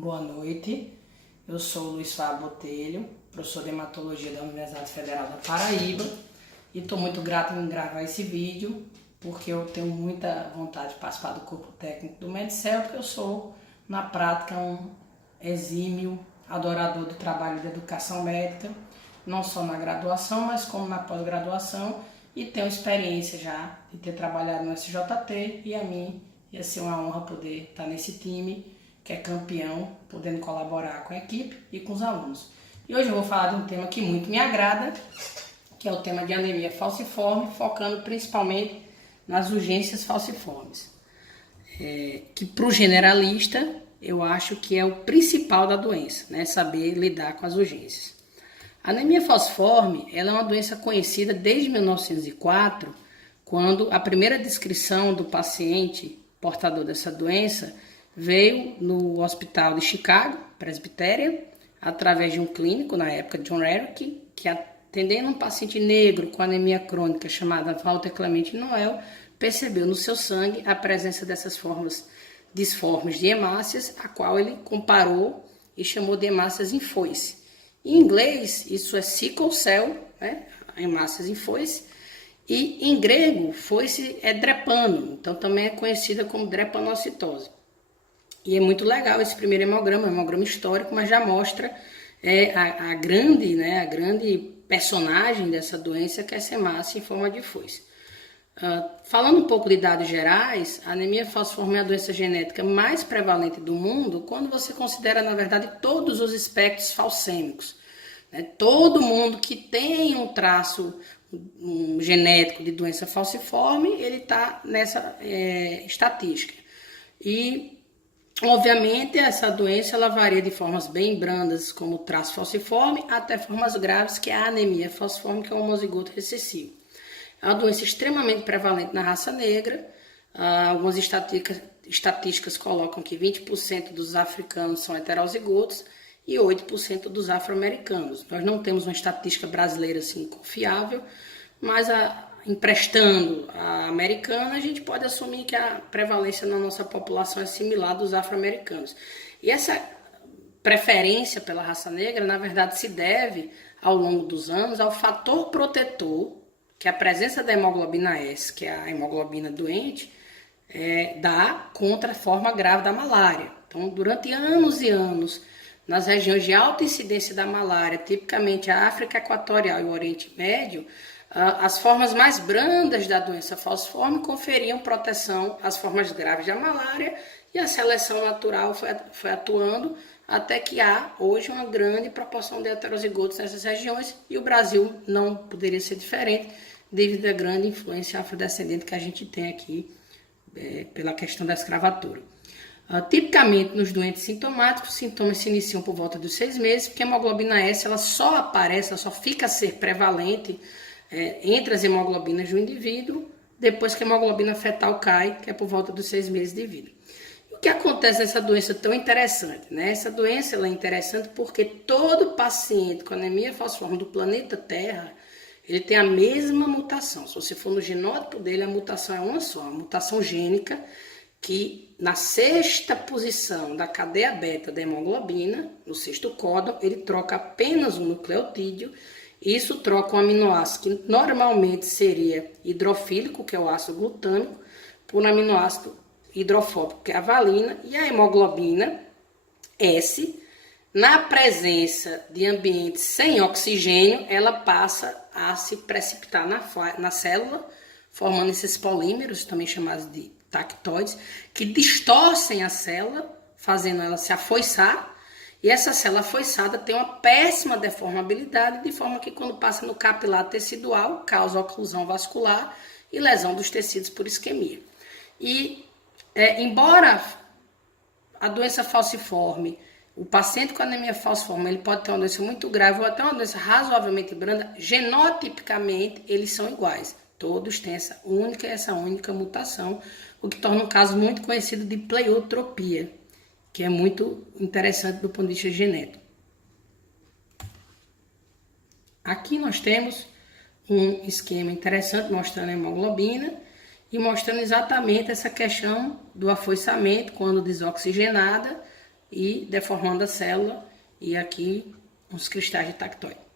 Boa noite, eu sou o Luiz Fábio Botelho, professor de hematologia da Universidade Federal da Paraíba e estou muito grato em gravar esse vídeo porque eu tenho muita vontade de participar do corpo técnico do Medicel, porque eu sou, na prática, um exímio adorador do trabalho de educação médica, não só na graduação, mas como na pós-graduação, e tenho experiência já de ter trabalhado no SJT, e a mim ia ser uma honra poder estar nesse time que é campeão, podendo colaborar com a equipe e com os alunos. E hoje eu vou falar de um tema que muito me agrada, que é o tema de anemia falciforme, focando principalmente nas urgências falciformes. Que para o generalista, eu acho que é o principal da doença, né? Saber lidar com as urgências. A anemia falciforme, ela é uma doença conhecida desde 1904, quando a primeira descrição do paciente portador dessa doença veio no hospital de Chicago, Presbiterian, através de um clínico, na época, John Eric, que atendendo um paciente negro com anemia crônica chamada Walter Clemente Noel, percebeu no seu sangue a presença dessas formas disformes de hemácias, a qual ele comparou e chamou de hemácias em foice. Em inglês, isso é sickle cell, né? Hemácias em foice, e em grego, foice é drepano, então também é conhecida como drepanocitose. E é muito legal esse primeiro hemograma, é um hemograma histórico, mas já mostra a grande personagem dessa doença, que é essa hemácia em forma de foice. Falando um pouco de dados gerais, a anemia falciforme é a doença genética mais prevalente do mundo quando você considera, na verdade, todos os espectros falcêmicos. Né? Todo mundo que tem um traço genético de doença falciforme, ele está nessa estatística. E obviamente, essa doença ela varia de formas bem brandas, como o traço falciforme, até formas graves, que é a anemia falciforme, que é o homozigoto recessivo. É uma doença extremamente prevalente na raça negra. Algumas estatísticas colocam que 20% dos africanos são heterozigotos e 8% dos afro-americanos. Nós não temos uma estatística brasileira assim confiável, mas emprestando a americana, a gente pode assumir que a prevalência na nossa população é similar dos afro-americanos. E essa preferência pela raça negra, na verdade, se deve, ao longo dos anos, ao fator protetor que a presença da hemoglobina S, que é a hemoglobina doente, dá contra a forma grave da malária. Então, durante anos e anos, nas regiões de alta incidência da malária, tipicamente a África Equatorial e o Oriente Médio, as formas mais brandas da doença falciforme conferiam proteção às formas graves da malária, e a seleção natural foi atuando até que há hoje uma grande proporção de heterozigotos nessas regiões, e o Brasil não poderia ser diferente devido à grande influência afrodescendente que a gente tem aqui pela questão da escravatura. Tipicamente, nos doentes sintomáticos, os sintomas se iniciam por volta dos 6 meses, porque a hemoglobina S ela só aparece, ela só fica a ser prevalente entre as hemoglobinas do indivíduo, depois que a hemoglobina fetal cai, que é por volta dos 6 meses de vida. E o que acontece nessa doença tão interessante? Né? Essa doença ela é interessante porque todo paciente com anemia falciforme do planeta Terra, ele tem a mesma mutação. Se você for no genótipo dele, a mutação é uma só, a mutação gênica, que na 6ª posição da cadeia beta da hemoglobina, no 6º códon, ele troca apenas um nucleotídeo. Isso troca um aminoácido que normalmente seria hidrofílico, que é o ácido glutâmico, por um aminoácido hidrofóbico, que é a valina, e a hemoglobina S, na presença de ambientes sem oxigênio, ela passa a se precipitar na célula, formando esses polímeros, também chamados de tactoides, que distorcem a célula, fazendo ela se afoiçar. E essa célula afoiçada tem uma péssima deformabilidade, de forma que quando passa no capilar tecidual, causa oclusão vascular e lesão dos tecidos por isquemia. E, embora a doença falciforme, o paciente com anemia falciforme, ele pode ter uma doença muito grave ou até uma doença razoavelmente branda, genotipicamente eles são iguais. Todos têm essa única mutação, o que torna um caso muito conhecido de pleiotropia, que é muito interessante do ponto de vista genético. Aqui nós temos um esquema interessante mostrando a hemoglobina e mostrando exatamente essa questão do afoiçamento quando desoxigenada e deformando a célula, e aqui uns cristais de tactóide.